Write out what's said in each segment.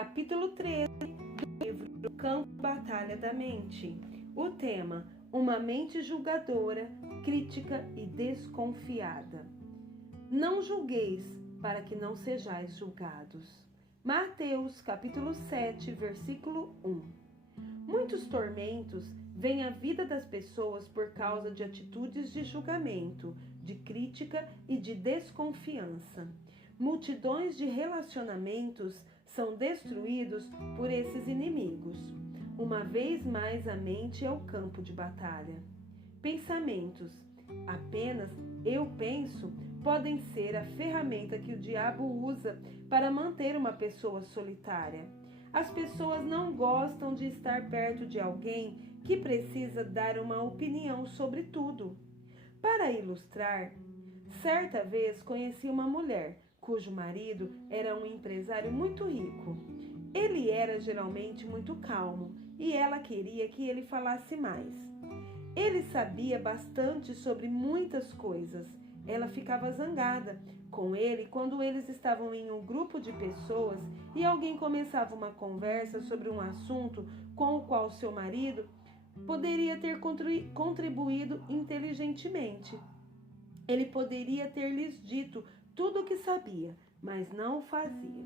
capítulo 13 do livro Campo de Batalha da Mente. O tema: uma mente julgadora, crítica e desconfiada. Não julgueis, para que não sejais julgados. Mateus, capítulo 7, versículo 1. Muitos tormentos vêm à vida das pessoas por causa de atitudes de julgamento, de crítica e de desconfiança. Multidões de relacionamentos são destruídos por esses inimigos. Uma vez mais, a mente é o campo de batalha. Pensamentos: apenas eu penso, podem ser a ferramenta que o diabo usa para manter uma pessoa solitária. As pessoas não gostam de estar perto de alguém que precisa dar uma opinião sobre tudo. Para ilustrar, certa vez conheci uma mulher cujo marido era um empresário muito rico. Ele era geralmente muito calmo e ela queria que ele falasse mais. Ele sabia bastante sobre muitas coisas. Ela ficava zangada com ele quando eles estavam em um grupo de pessoas e alguém começava uma conversa sobre um assunto com o qual seu marido poderia ter contribuído inteligentemente. Ele poderia ter lhes dito tudo o que sabia, mas não o fazia.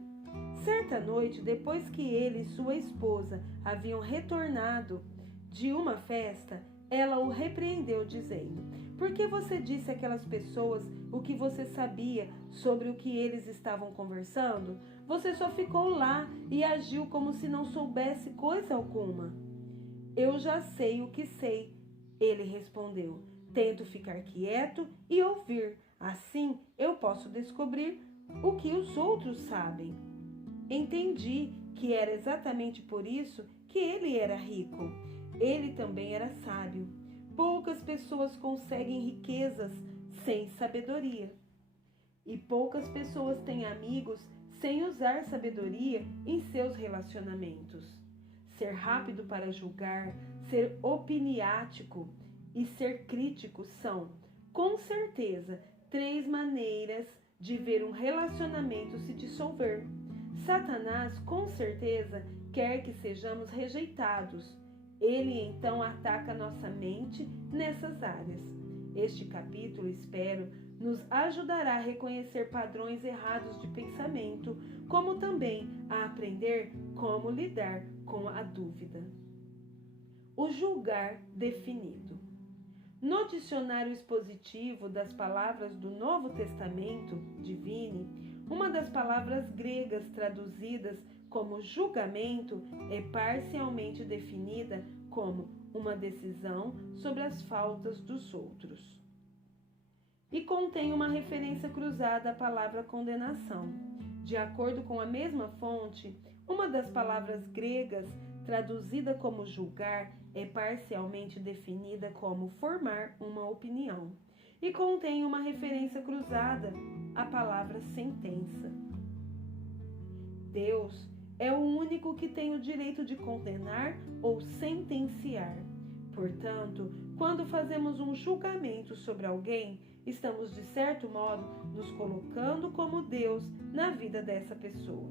Certa noite, depois que ele e sua esposa haviam retornado de uma festa, ela o repreendeu, dizendo: por que você disse àquelas pessoas o que você sabia sobre o que eles estavam conversando? Você só ficou lá e agiu como se não soubesse coisa alguma. Eu já sei o que sei, ele respondeu. Tento ficar quieto e ouvir. Assim eu posso descobrir o que os outros sabem. Entendi que era exatamente por isso que ele era rico. Ele também era sábio. Poucas pessoas conseguem riquezas sem sabedoria. E poucas pessoas têm amigos sem usar sabedoria em seus relacionamentos. Ser rápido para julgar, ser opiniático e ser crítico são, com certeza, 3 maneiras de ver um relacionamento se dissolver. Satanás, com certeza, quer que sejamos rejeitados. Ele então ataca nossa mente nessas áreas. Este capítulo, espero, nos ajudará a reconhecer padrões errados de pensamento, como também a aprender como lidar com a dúvida. O julgar definido. No dicionário expositivo das palavras do Novo Testamento, Divine, uma das palavras gregas traduzidas como julgamento é parcialmente definida como uma decisão sobre as faltas dos outros. E contém uma referência cruzada à palavra condenação. De acordo com a mesma fonte, uma das palavras gregas traduzida como julgar é parcialmente definida como formar uma opinião e contém uma referência cruzada à palavra sentença. Deus é o único que tem o direito de condenar ou sentenciar. Portanto, quando fazemos um julgamento sobre alguém, estamos de certo modo nos colocando como Deus na vida dessa pessoa.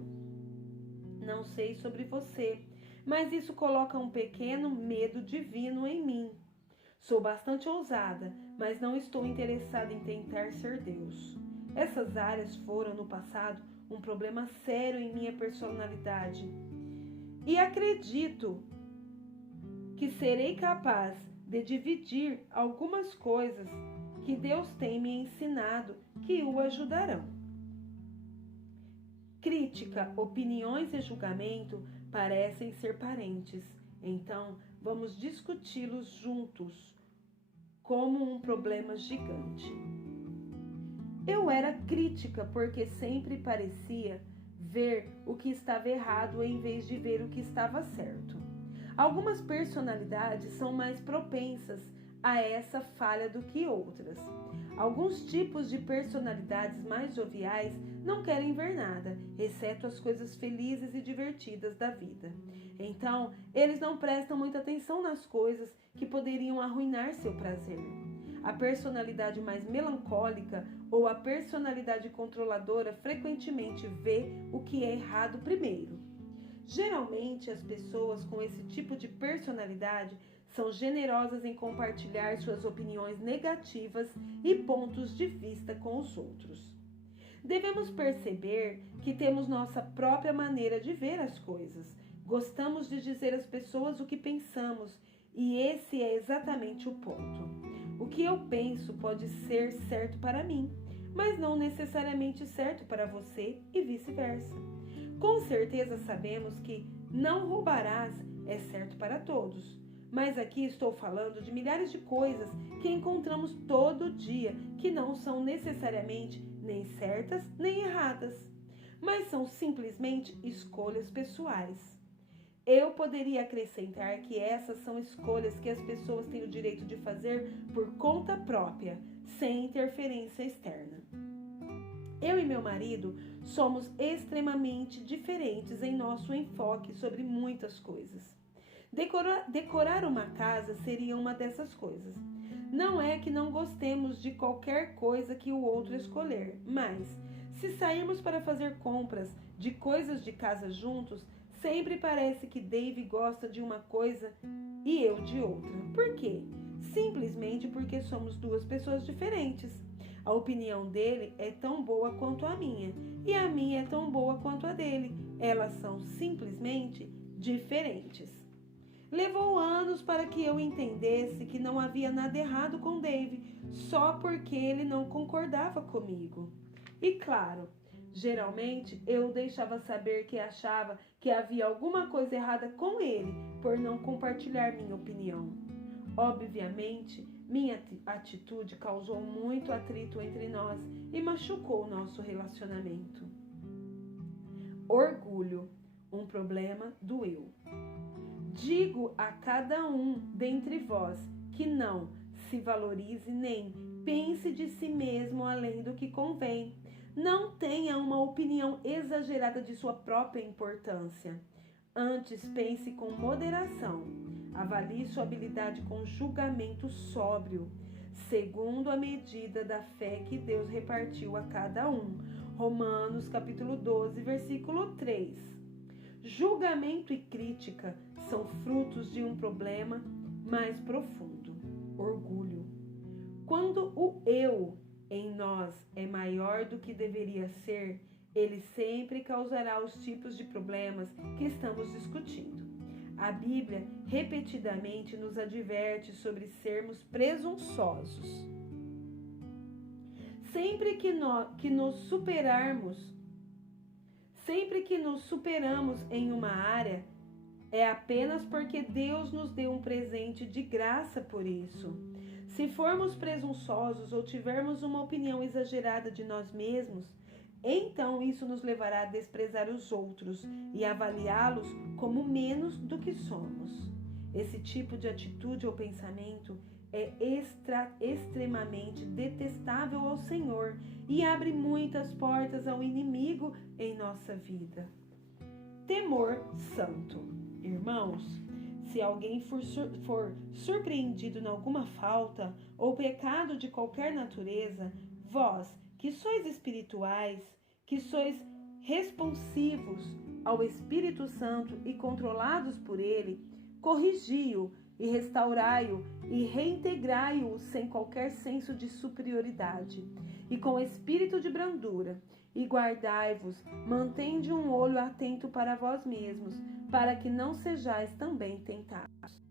Não sei sobre você, mas isso coloca um pequeno medo divino em mim. Sou bastante ousada, mas não estou interessada em tentar ser Deus. Essas áreas foram, no passado, um problema sério em minha personalidade. E acredito que serei capaz de dividir algumas coisas que Deus tem me ensinado que o ajudarão. Crítica, opiniões e julgamento parecem ser parentes, então vamos discuti-los juntos como um problema gigante. Eu era crítica porque sempre parecia ver o que estava errado em vez de ver o que estava certo. Algumas personalidades são mais propensas a essa falha do que outras. Alguns tipos de personalidades mais joviais não querem ver nada, exceto as coisas felizes e divertidas da vida. Então, eles não prestam muita atenção nas coisas que poderiam arruinar seu prazer. A personalidade mais melancólica ou a personalidade controladora frequentemente vê o que é errado primeiro. Geralmente, as pessoas com esse tipo de personalidade são generosas em compartilhar suas opiniões negativas e pontos de vista com os outros. Devemos perceber que temos nossa própria maneira de ver as coisas. Gostamos de dizer às pessoas o que pensamos, e esse é exatamente o ponto. O que eu penso pode ser certo para mim, mas não necessariamente certo para você e vice-versa. Com certeza sabemos que não roubarás é certo para todos, mas aqui estou falando de milhares de coisas que encontramos todo dia que não são necessariamente nem certas nem erradas, mas são simplesmente escolhas pessoais. Eu poderia acrescentar que essas são escolhas que as pessoas têm o direito de fazer por conta própria, sem interferência externa. Eu e meu marido somos extremamente diferentes em nosso enfoque sobre muitas coisas. Decorar uma casa seria uma dessas coisas. Não é que não gostemos de qualquer coisa que o outro escolher, mas se sairmos para fazer compras de coisas de casa juntos, sempre parece que Dave gosta de uma coisa e eu de outra. Por quê? Simplesmente porque somos duas pessoas diferentes. A opinião dele é tão boa quanto a minha, e a minha é tão boa quanto a dele. Elas são simplesmente diferentes. Levou anos para que eu entendesse que não havia nada errado com Dave, só porque ele não concordava comigo. E claro, geralmente eu deixava saber que achava que havia alguma coisa errada com ele por não compartilhar minha opinião. Obviamente, minha atitude causou muito atrito entre nós e machucou nosso relacionamento. Orgulho, um problema do eu. Digo a cada um dentre vós que não se valorize nem pense de si mesmo além do que convém. Não tenha uma opinião exagerada de sua própria importância. Antes, pense com moderação. Avalie sua habilidade com julgamento sóbrio, segundo a medida da fé que Deus repartiu a cada um. Romanos capítulo 12, versículo 3. Julgamento e crítica são frutos de um problema mais profundo: orgulho. Quando o eu em nós é maior do que deveria ser, ele sempre causará os tipos de problemas que estamos discutindo. A Bíblia repetidamente nos adverte sobre sermos presunçosos. Sempre que nos superamos em uma área, é apenas porque Deus nos deu um presente de graça por isso. Se formos presunçosos ou tivermos uma opinião exagerada de nós mesmos, então isso nos levará a desprezar os outros e avaliá-los como menos do que somos. Esse tipo de atitude ou pensamento é extremamente detestável ao Senhor e abre muitas portas ao inimigo em nossa vida. Temor santo. Irmãos, se alguém for surpreendido em alguma falta ou pecado de qualquer natureza, vós, que sois espirituais, que sois responsivos ao Espírito Santo e controlados por ele, corrigi-o e restaurai-o e reintegrai-o sem qualquer senso de superioridade e com espírito de brandura. E guardai-vos, mantende um olho atento para vós mesmos, para que não sejais também tentados.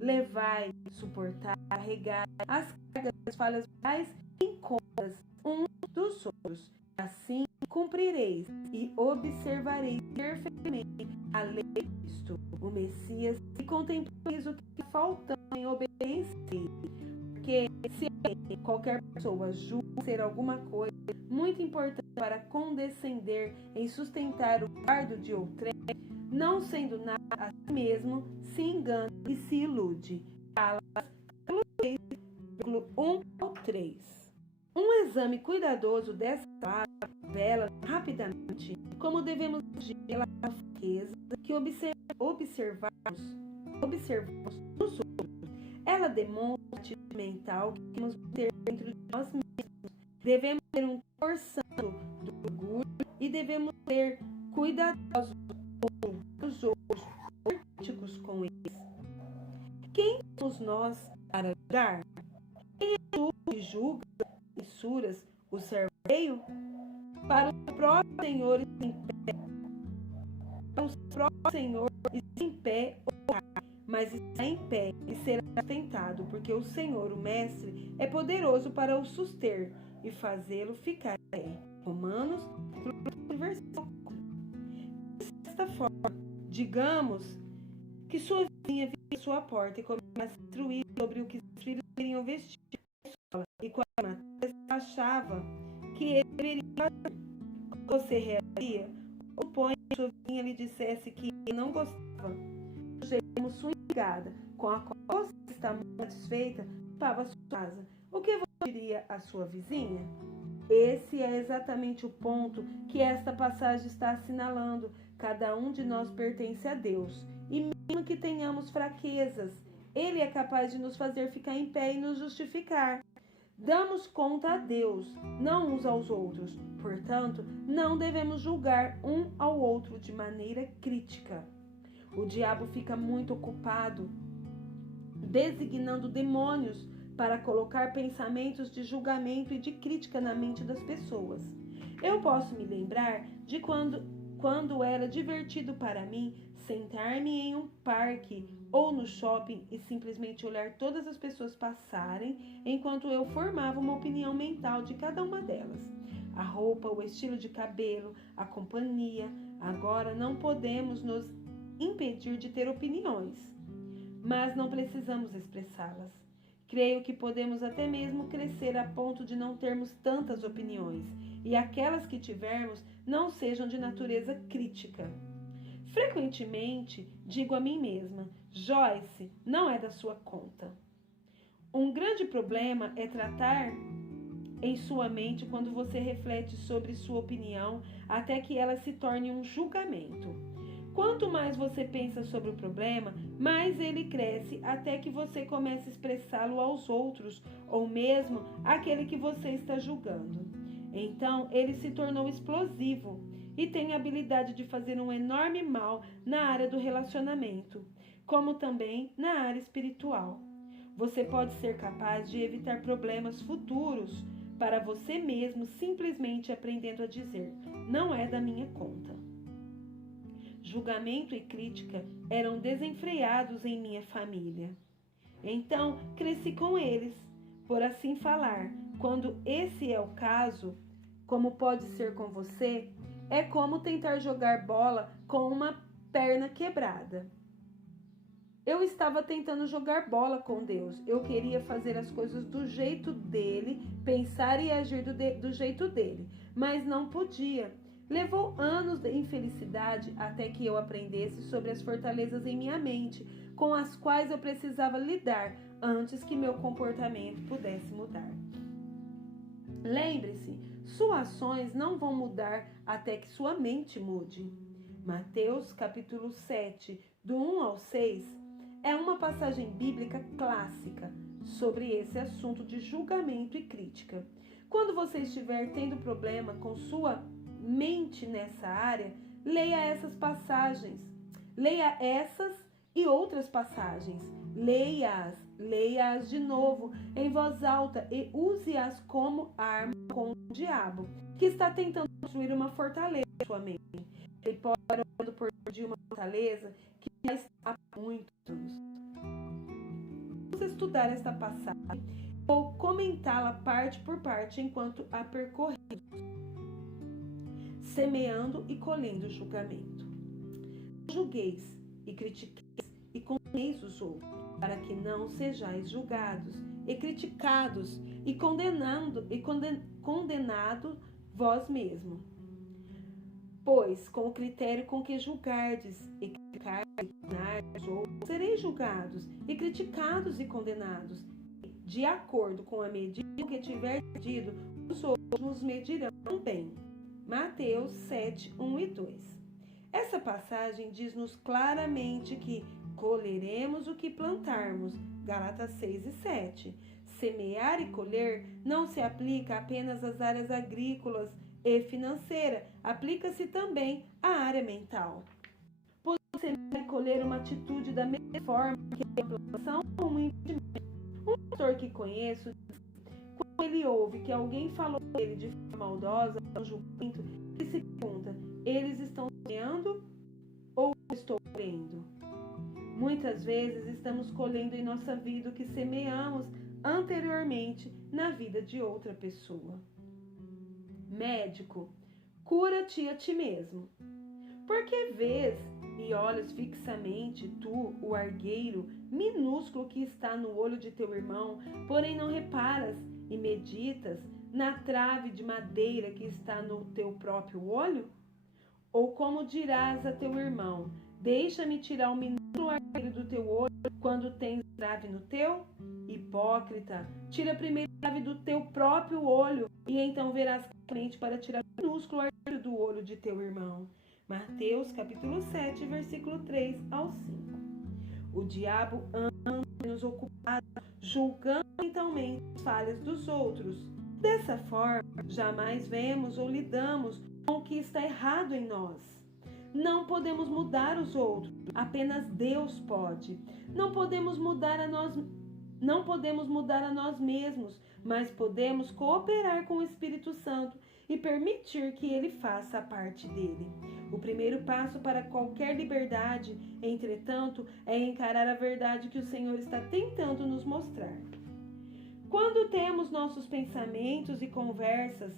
Levai, suportai, carregai as cargas das falhas morais e incômodas uns dos outros. Assim cumprireis e observareis perfeitamente a lei de Cristo, o Messias, e contemplareis o que falta em obediência. Porque se qualquer pessoa julga ser alguma coisa muito importante para condescender em sustentar o fardo de outrem, não sendo nada a si mesmo, se engana e se ilude. Capítulo 6, versículo 1 ao 3. Um exame cuidadoso dessa palavra revela rapidamente como devemos agir pela fraqueza que observamos nos outros. Ela demonstra a atitude mental que devemos ter dentro de nós mesmos. Devemos ter um torção do orgulho e devemos ser cuidadosos com os com eles. Quem somos nós para julgar? Quem é tu que julga as censuras o servo alheio? Para o próprio Senhor está em pé, para o próprio Senhor está em pé, mas está em pé e será sustentado, porque o Senhor, o Mestre, é poderoso para o suster e fazê-lo ficar em pé. Romanos, versículo 4. Desta forma, digamos que sua vizinha vinha à sua porta e começasse a instruir sobre o que seus filhos deveriam vestir na escola, e quando Matheus achava que ele deveria fazer, você reagiria? Ou põe que sua vizinha lhe dissesse que ele não gostava do jeito como sua empregada, com a qual você está muito satisfeita, limpava a sua casa. O que você diria à sua vizinha? Esse é exatamente o ponto que esta passagem está assinalando. Cada um de nós pertence a Deus. E mesmo que tenhamos fraquezas, Ele é capaz de nos fazer ficar em pé e nos justificar. Damos conta a Deus, não uns aos outros. Portanto, não devemos julgar um ao outro de maneira crítica. O diabo fica muito ocupado designando demônios para colocar pensamentos de julgamento e de crítica na mente das pessoas. Eu posso me lembrar de quando era divertido para mim sentar-me em um parque ou no shopping e simplesmente olhar todas as pessoas passarem enquanto eu formava uma opinião mental de cada uma delas. A roupa, o estilo de cabelo, a companhia. Agora não podemos nos impedir de ter opiniões, mas não precisamos expressá-las. Creio que podemos até mesmo crescer a ponto de não termos tantas opiniões, e aquelas que tivermos não sejam de natureza crítica. Frequentemente digo a mim mesma: Joyce, não é da sua conta. Um grande problema é tratar em sua mente quando você reflete sobre sua opinião até que ela se torne um julgamento. Quanto mais você pensa sobre o problema, mais ele cresce até que você comece a expressá-lo aos outros, ou mesmo àquele que você está julgando. Então, ele se tornou explosivo e tem a habilidade de fazer um enorme mal na área do relacionamento, como também na área espiritual. Você pode ser capaz de evitar problemas futuros para você mesmo simplesmente aprendendo a dizer: não é da minha conta. Julgamento e crítica eram desenfreados em minha família. Então, cresci com eles, por assim falar. Quando esse é o caso, como pode ser com você, é como tentar jogar bola com uma perna quebrada. Eu estava tentando jogar bola com Deus. Eu queria fazer as coisas do jeito dele, pensar e agir do jeito dele, mas não podia. Levou anos de infelicidade até que eu aprendesse sobre as fortalezas em minha mente, com as quais eu precisava lidar antes que meu comportamento pudesse mudar. Lembre-se, suas ações não vão mudar até que sua mente mude. Mateus capítulo 7, do 1 ao 6, é uma passagem bíblica clássica sobre esse assunto de julgamento e crítica. Quando você estiver tendo problema com sua mente nessa área, leia essas passagens. Leia essas e outras passagens. Leia-as de novo em voz alta e use-as como arma contra o diabo, que está tentando construir uma fortaleza em sua mente. Ele pode estar orando por uma fortaleza que já está há muitos anos. Vamos estudar esta passagem ou comentá-la parte por parte enquanto a percorremos. Semeando e colhendo julgamento. Julgueis e critiqueis e condeneis os outros, para que não sejais julgados e criticados e condenado vós mesmo. Pois, com o critério com que julgardes e criticardes os outros, sereis julgados e criticados e condenados. De acordo com a medida que tiver medido, os outros nos medirão também. Mateus 7, 1 e 2. Essa passagem diz-nos claramente que colheremos o que plantarmos. Gálatas 6 e 7. Semear e colher não se aplica apenas às áreas agrícolas e financeira, aplica-se também à área mental. pois você vai colher uma atitude da mesma forma que a plantação ou um impedimento. Um pastor que conheço, quando ele ouve que alguém falou dele de forma maldosa, no julgamento, ele se pergunta: eles estão semeando ou estou colhendo? Muitas vezes estamos colhendo em nossa vida o que semeamos anteriormente na vida de outra pessoa. Médico, cura-te a ti mesmo. Porque vês e olhas fixamente tu, o argueiro minúsculo que está no olho de teu irmão, porém não reparas e meditas na trave de madeira que está no teu próprio olho? Ou como dirás a teu irmão: deixa-me tirar o minúsculo argueiro do teu olho quando tens trave no teu? Hipócrita, tira primeiro a trave do teu próprio olho e então verás claramente para tirar o minúsculo argueiro do olho de teu irmão. Mateus capítulo 7, versículo 3 ao 5. O diabo anda nos ocupado, julgando mentalmente as falhas dos outros. Dessa forma, jamais vemos ou lidamos com o que está errado em nós. Não podemos mudar os outros, apenas Deus pode. Não podemos mudar a nós mesmos, mas podemos cooperar com o Espírito Santo e permitir que ele faça a parte dele. O primeiro passo para qualquer liberdade, entretanto, é encarar a verdade que o Senhor está tentando nos mostrar. Quando temos nossos pensamentos e conversas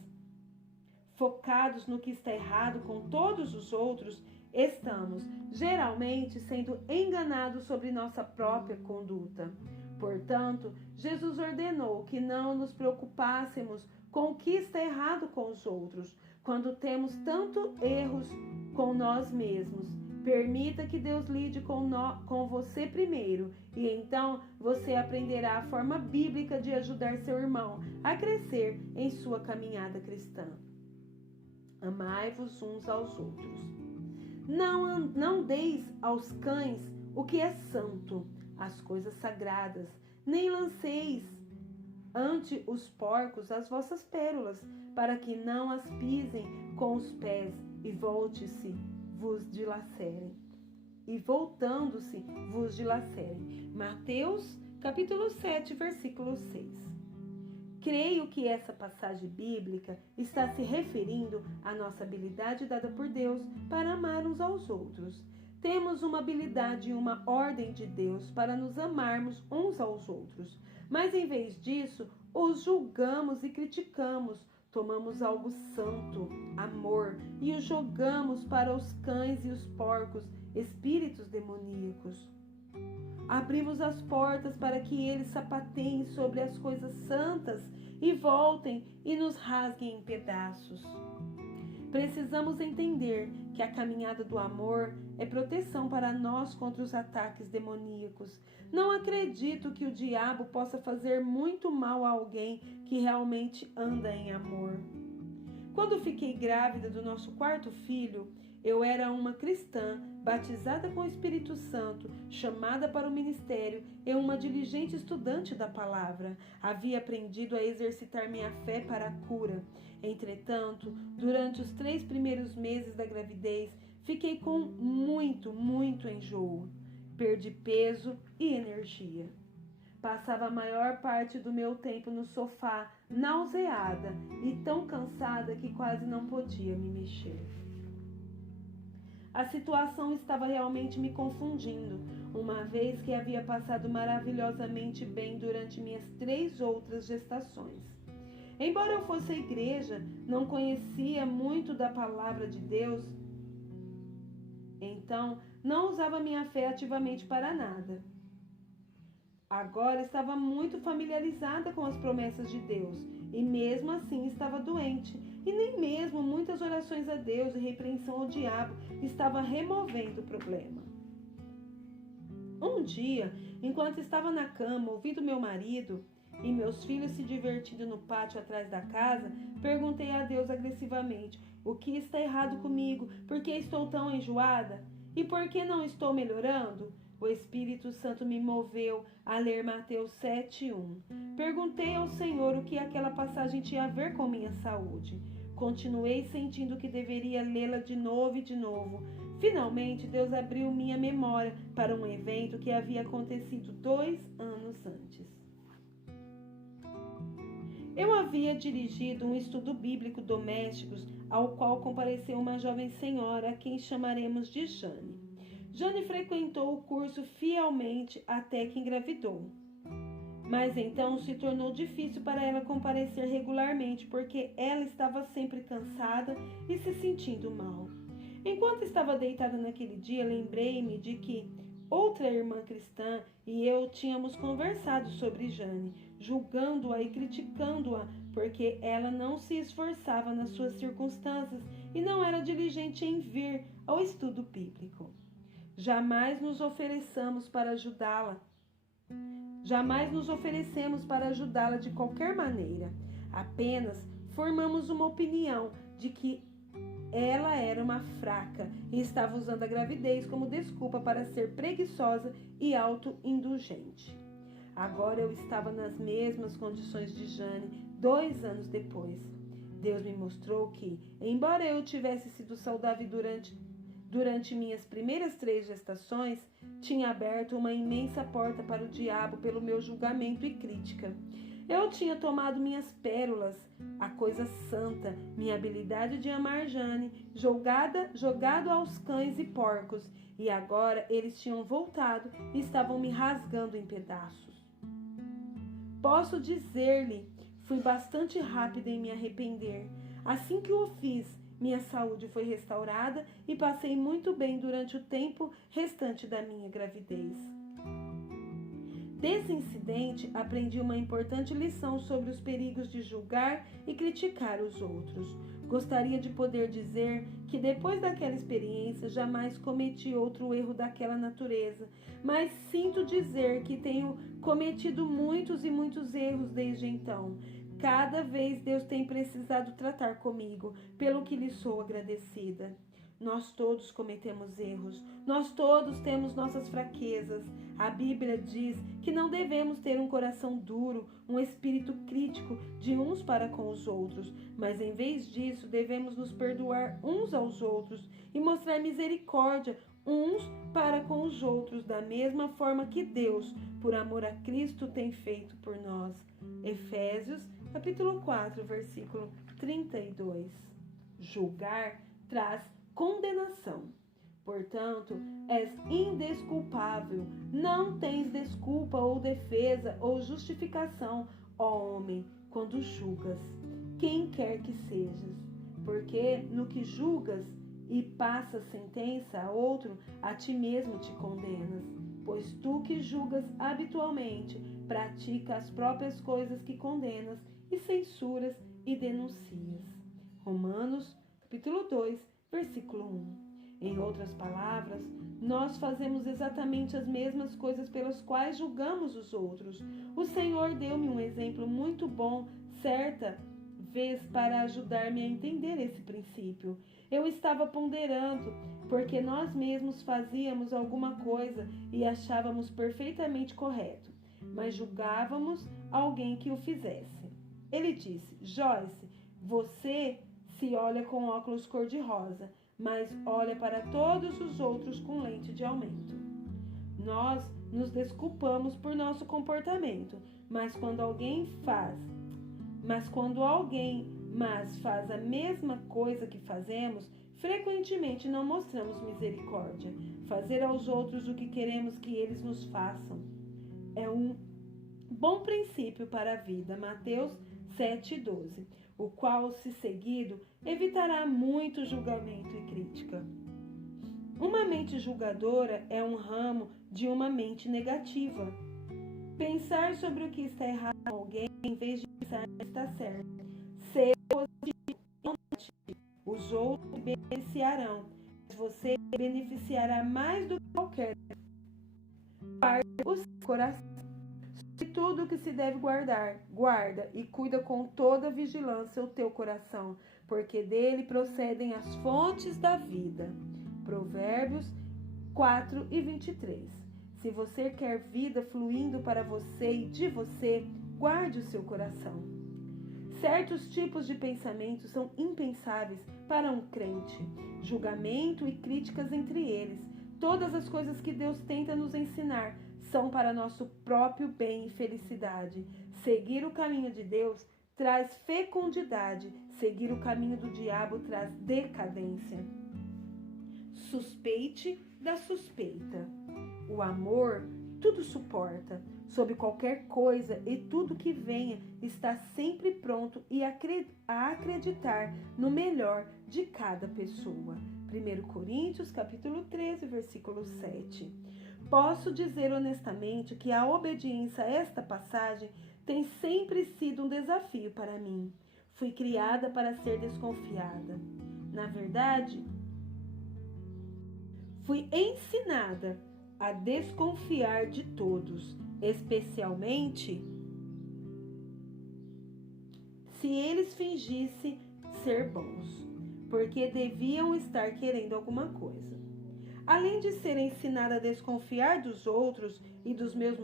focados no que está errado com todos os outros, estamos geralmente sendo enganados sobre nossa própria conduta. Portanto, Jesus ordenou que não nos preocupássemos com o que está errado com os outros, quando temos tantos erros com nós mesmos. Permita que Deus lide com você primeiro, e então você aprenderá a forma bíblica de ajudar seu irmão a crescer em sua caminhada cristã. Amai-vos uns aos outros. Não deis aos cães o que é santo, as coisas sagradas, nem lanceis ante os porcos as vossas pérolas, para que não as pisem com os pés e vos dilacerem. E voltando-se, vos dilacerem. Mateus, capítulo 7, versículo 6. Creio que essa passagem bíblica está se referindo à nossa habilidade dada por Deus para amar uns aos outros. Temos uma habilidade e uma ordem de Deus para nos amarmos uns aos outros. Mas em vez disso, os julgamos e criticamos. Tomamos algo santo, amor, e o jogamos para os cães e os porcos, espíritos demoníacos. Abrimos as portas para que eles sapateiem sobre as coisas santas e voltem e nos rasguem em pedaços. Precisamos entender que a caminhada do amor é proteção para nós contra os ataques demoníacos. Não acredito que o diabo possa fazer muito mal a alguém que realmente anda em amor. Quando fiquei grávida do nosso quarto filho, eu era uma cristã, batizada com o Espírito Santo, chamada para o ministério e uma diligente estudante da palavra. Havia aprendido a exercitar minha fé para a cura. Entretanto, durante os 3 primeiros meses da gravidez, fiquei com muito enjoo. Perdi peso e energia. Passava a maior parte do meu tempo no sofá, nauseada e tão cansada que quase não podia me mexer. A situação estava realmente me confundindo, uma vez que havia passado maravilhosamente bem durante minhas 3 outras gestações. Embora eu fosse à igreja, não conhecia muito da palavra de Deus, então não usava minha fé ativamente para nada. Agora estava muito familiarizada com as promessas de Deus e mesmo assim estava doente. E nem mesmo muitas orações a Deus e repreensão ao diabo estava removendo o problema. Um dia, enquanto estava na cama ouvindo meu marido e meus filhos se divertindo no pátio atrás da casa, perguntei a Deus agressivamente: o que está errado comigo? Por que estou tão enjoada? E por que não estou melhorando? O Espírito Santo me moveu a ler Mateus 7:1. Perguntei ao Senhor o que aquela passagem tinha a ver com minha saúde. Continuei sentindo que deveria lê-la de novo e de novo. Finalmente, Deus abriu minha memória para um evento que havia acontecido 2 anos antes. Eu havia dirigido um estudo bíblico doméstico ao qual compareceu uma jovem senhora a quem chamaremos de Jane. Jane frequentou o curso fielmente até que engravidou. Mas então se tornou difícil para ela comparecer regularmente porque ela estava sempre cansada e se sentindo mal. Enquanto estava deitada naquele dia, lembrei-me de que outra irmã cristã e eu tínhamos conversado sobre Jane, julgando-a e criticando-a porque ela não se esforçava nas suas circunstâncias e não era diligente em vir ao estudo bíblico. Jamais nos oferecemos para ajudá-la de qualquer maneira. Apenas formamos uma opinião de que ela era uma fraca e estava usando a gravidez como desculpa para ser preguiçosa e autoindulgente. Agora eu estava nas mesmas condições de Jane 2 anos depois. Deus me mostrou que, embora eu tivesse sido saudável durante minhas primeiras 3 gestações, tinha aberto uma imensa porta para o diabo pelo meu julgamento e crítica. Eu tinha tomado minhas pérolas, a coisa santa, minha habilidade de amar Jane, jogado aos cães e porcos, e agora eles tinham voltado e estavam me rasgando em pedaços. Posso dizer-lhe, fui bastante rápida em me arrepender. Assim que o fiz, minha saúde foi restaurada e passei muito bem durante o tempo restante da minha gravidez. Desse incidente, aprendi uma importante lição sobre os perigos de julgar e criticar os outros. Gostaria de poder dizer que depois daquela experiência jamais cometi outro erro daquela natureza, mas sinto dizer que tenho cometido muitos e muitos erros desde então. Cada vez Deus tem precisado tratar comigo, pelo que lhe sou agradecida. Nós todos cometemos erros, nós todos temos nossas fraquezas. A Bíblia diz que não devemos ter um coração duro, um espírito crítico de uns para com os outros, mas em vez disso devemos nos perdoar uns aos outros e mostrar misericórdia uns para com os outros, da mesma forma que Deus, por amor a Cristo, tem feito por nós. Efésios, capítulo 4, versículo 32. Julgar traz condenação. Portanto, és indesculpável. Não tens desculpa ou defesa ou justificação, ó homem, quando julgas, quem quer que sejas. Porque no que julgas e passas sentença a outro, a ti mesmo te condenas. Pois tu que julgas habitualmente, pratica as próprias coisas que condenas e censuras e denuncias. Romanos, capítulo 2, versículo 1. Em outras palavras, nós fazemos exatamente as mesmas coisas pelas quais julgamos os outros. O Senhor deu-me um exemplo muito bom, certa vez, para ajudar-me a entender esse princípio. Eu estava ponderando, porque nós mesmos fazíamos alguma coisa e achávamos perfeitamente correto, mas julgávamos alguém que o fizesse. Ele disse: Joyce, você se olha com óculos cor-de-rosa, mas olha para todos os outros com lente de aumento. Nós nos desculpamos por nosso comportamento, mas quando alguém faz a mesma coisa que fazemos, frequentemente não mostramos misericórdia. Fazer aos outros o que queremos que eles nos façam é um bom princípio para a vida. Mateus 7,12, o qual, se seguido, evitará muito julgamento e crítica. Uma mente julgadora é um ramo de uma mente negativa. Pensar sobre o que está errado com alguém em vez de pensar que está certo. Ser positivo e não negativo. Os outros beneficiarão, mas você beneficiará mais do que qualquer. Guarde o seu coração. De tudo que se deve guardar, guarda e cuida com toda vigilância o teu coração, porque dele procedem as fontes da vida. Provérbios 4:23. Se você quer vida fluindo para você e de você, guarde o seu coração. Certos tipos de pensamentos são impensáveis para um crente. Julgamento e críticas entre eles. Todas as coisas que Deus tenta nos ensinar são para nosso próprio bem e felicidade. Seguir o caminho de Deus traz fecundidade. Seguir o caminho do diabo traz decadência. Suspeite da suspeita. O amor tudo suporta, sob qualquer coisa, e tudo que venha está sempre pronto a acreditar no melhor de cada pessoa. 1 Coríntios, capítulo 13, versículo 7. Posso dizer honestamente que a obediência a esta passagem tem sempre sido um desafio para mim. Fui criada para ser desconfiada. Na verdade, fui ensinada a desconfiar de todos, especialmente se eles fingissem ser bons, porque deviam estar querendo alguma coisa. Além de ser ensinada a desconfiar dos outros e dos seus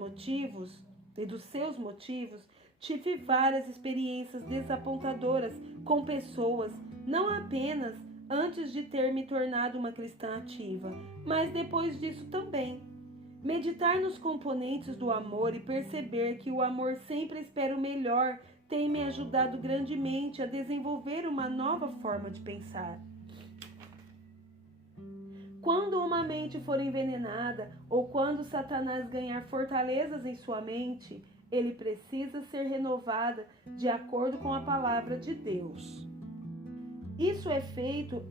motivos, tive várias experiências desapontadoras com pessoas, não apenas antes de ter me tornado uma cristã ativa, mas depois disso também. Meditar nos componentes do amor e perceber que o amor sempre espera o melhor tem me ajudado grandemente a desenvolver uma nova forma de pensar. Quando uma mente for envenenada ou quando Satanás ganhar fortalezas em sua mente, ele precisa ser renovada de acordo com a palavra de Deus. Isso é feito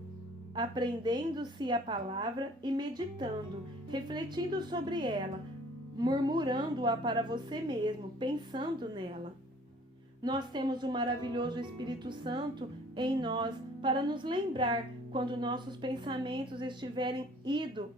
aprendendo-se a palavra e meditando, refletindo sobre ela, murmurando-a para você mesmo, pensando nela. Nós temos o maravilhoso Espírito Santo em nós para nos lembrar quando nossos pensamentos estiverem indo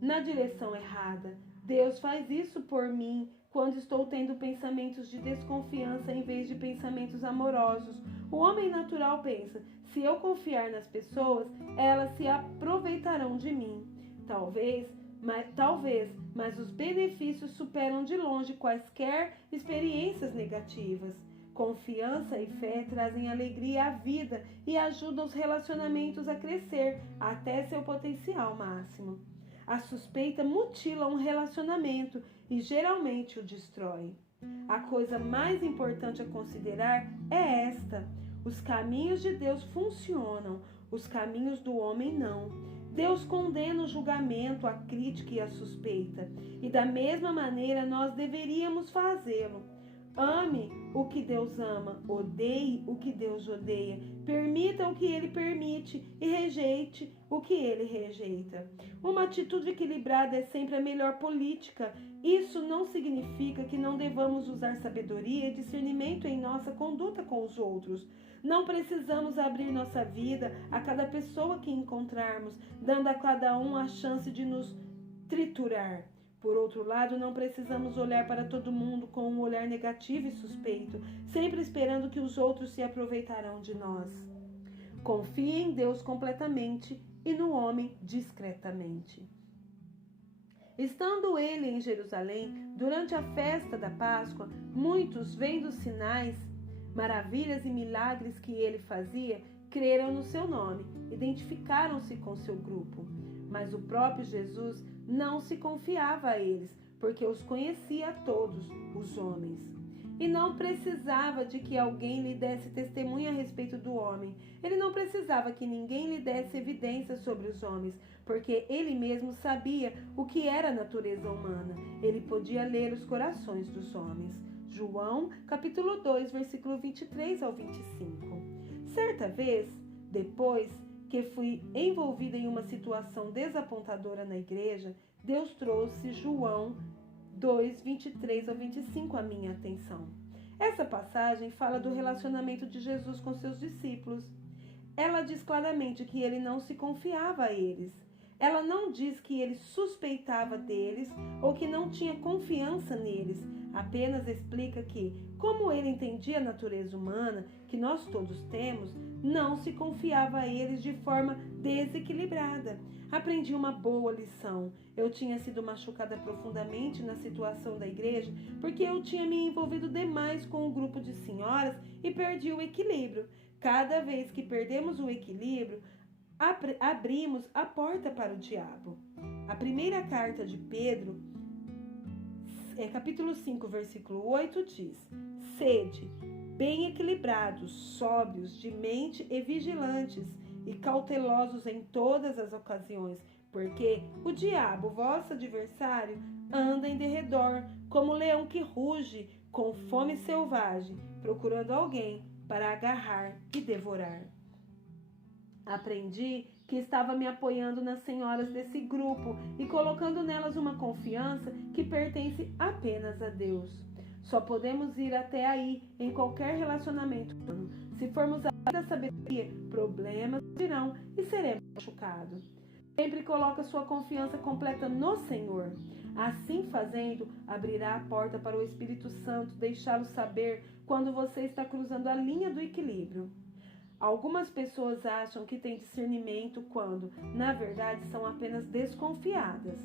na direção errada. Deus faz isso por mim quando estou tendo pensamentos de desconfiança em vez de pensamentos amorosos. O homem natural pensa: se eu confiar nas pessoas, elas se aproveitarão de mim. Talvez, mas os benefícios superam de longe quaisquer experiências negativas. Confiança e fé trazem alegria à vida e ajudam os relacionamentos a crescer até seu potencial máximo. A suspeita mutila um relacionamento e geralmente o destrói. A coisa mais importante a considerar é esta: os caminhos de Deus funcionam, os caminhos do homem não. Deus condena o julgamento, a crítica e a suspeita, e da mesma maneira nós deveríamos fazê-lo. Ame o que Deus ama, odeie o que Deus odeia, permita o que Ele permite e rejeite o que Ele rejeita. Uma atitude equilibrada é sempre a melhor política. Isso não significa que não devamos usar sabedoria e discernimento em nossa conduta com os outros. Não precisamos abrir nossa vida a cada pessoa que encontrarmos, dando a cada um a chance de nos triturar. Por outro lado, não precisamos olhar para todo mundo com um olhar negativo e suspeito, sempre esperando que os outros se aproveitarão de nós. Confie em Deus completamente e no homem discretamente. Estando ele em Jerusalém, durante a festa da Páscoa, muitos, vendo os sinais, maravilhas e milagres que ele fazia, creram no seu nome, identificaram-se com seu grupo. Mas o próprio Jesus não se confiava a eles, porque os conhecia a todos, os homens. E não precisava de que alguém lhe desse testemunho a respeito do homem. Ele não precisava que ninguém lhe desse evidências sobre os homens, porque ele mesmo sabia o que era a natureza humana. Ele podia ler os corações dos homens. João, capítulo 2, versículo 23 ao 25. Certa vez, depois que fui envolvida em uma situação desapontadora na igreja, Deus trouxe João 2, 23 ao 25 à minha atenção. Essa passagem fala do relacionamento de Jesus com seus discípulos. Ela diz claramente que ele não se confiava a eles. Ela não diz que ele suspeitava deles ou que não tinha confiança neles. Apenas explica que, como ele entendia a natureza humana, que nós todos temos, não se confiava a eles de forma desequilibrada. aprendi uma boa lição. Eu tinha sido machucada profundamente na situação da igreja porque eu tinha me envolvido demais com um grupo de senhoras e perdi o equilíbrio. Cada vez que perdemos o equilíbrio, abrimos a porta para o diabo. A primeira carta de Pedro, capítulo 5, versículo 8, diz: Sede bem equilibrados, sóbrios de mente e vigilantes, e cautelosos em todas as ocasiões, porque o diabo, vosso adversário, anda em derredor, como leão que ruge, com fome selvagem, procurando alguém para agarrar e devorar. Aprendi que estava me apoiando nas senhoras desse grupo e colocando nelas uma confiança que pertence apenas a Deus. Só podemos ir até aí em qualquer relacionamento. Se formos além da sabedoria, problemas virão e seremos machucados. Sempre coloca sua confiança completa no Senhor. Assim fazendo, abrirá a porta para o Espírito Santo deixá-lo saber quando você está cruzando a linha do equilíbrio. Algumas pessoas acham que têm discernimento quando, na verdade, são apenas desconfiadas.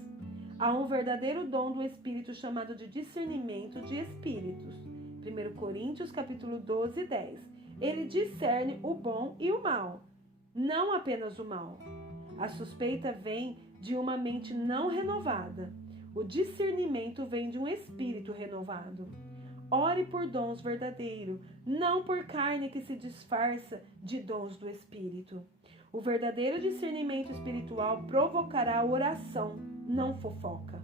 Há um verdadeiro dom do Espírito chamado de discernimento de espíritos. 1 Coríntios capítulo 12, 10. Ele discerne o bom e o mal, não apenas o mal. A suspeita vem de uma mente não renovada. O discernimento vem de um espírito renovado. Ore por dons verdadeiros, não por carne que se disfarça de dons do Espírito. O verdadeiro discernimento espiritual provocará oração, não fofoca.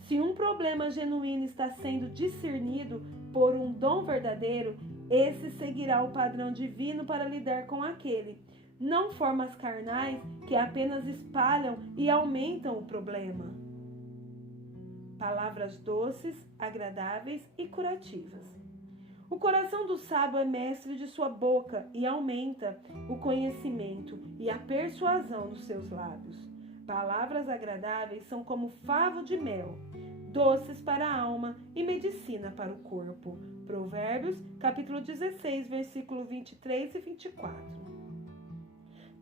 Se um problema genuíno está sendo discernido por um dom verdadeiro, esse seguirá o padrão divino para lidar com aquele, não formas carnais que apenas espalham e aumentam o problema. Palavras doces, agradáveis e curativas. O coração do sábio é mestre de sua boca e aumenta o conhecimento e a persuasão dos seus lábios. Palavras agradáveis são como favo de mel, doces para a alma e medicina para o corpo. Provérbios, capítulo 16, versículo 23 e 24.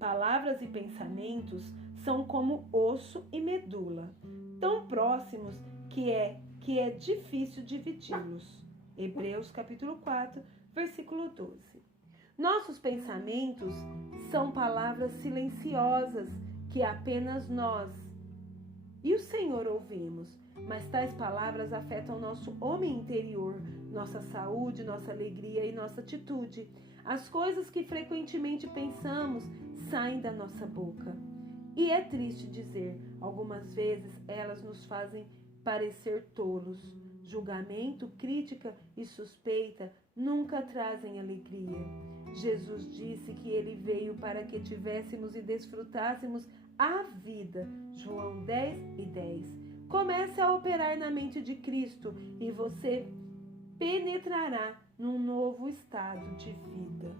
Palavras e pensamentos são como osso e medula, tão próximos que é difícil dividi-los. Hebreus capítulo 4, versículo 12. Nossos pensamentos são palavras silenciosas que apenas nós e o Senhor ouvimos, mas tais palavras afetam nosso homem interior, nossa saúde, nossa alegria e nossa atitude. As coisas que frequentemente pensamos saem da nossa boca. E é triste dizer, algumas vezes elas nos fazem parecer tolos. Julgamento, crítica e suspeita nunca trazem alegria. Jesus disse que ele veio para que tivéssemos e desfrutássemos a vida. João 10 e 10. Comece a operar na mente de Cristo e você penetrará num novo estado de vida.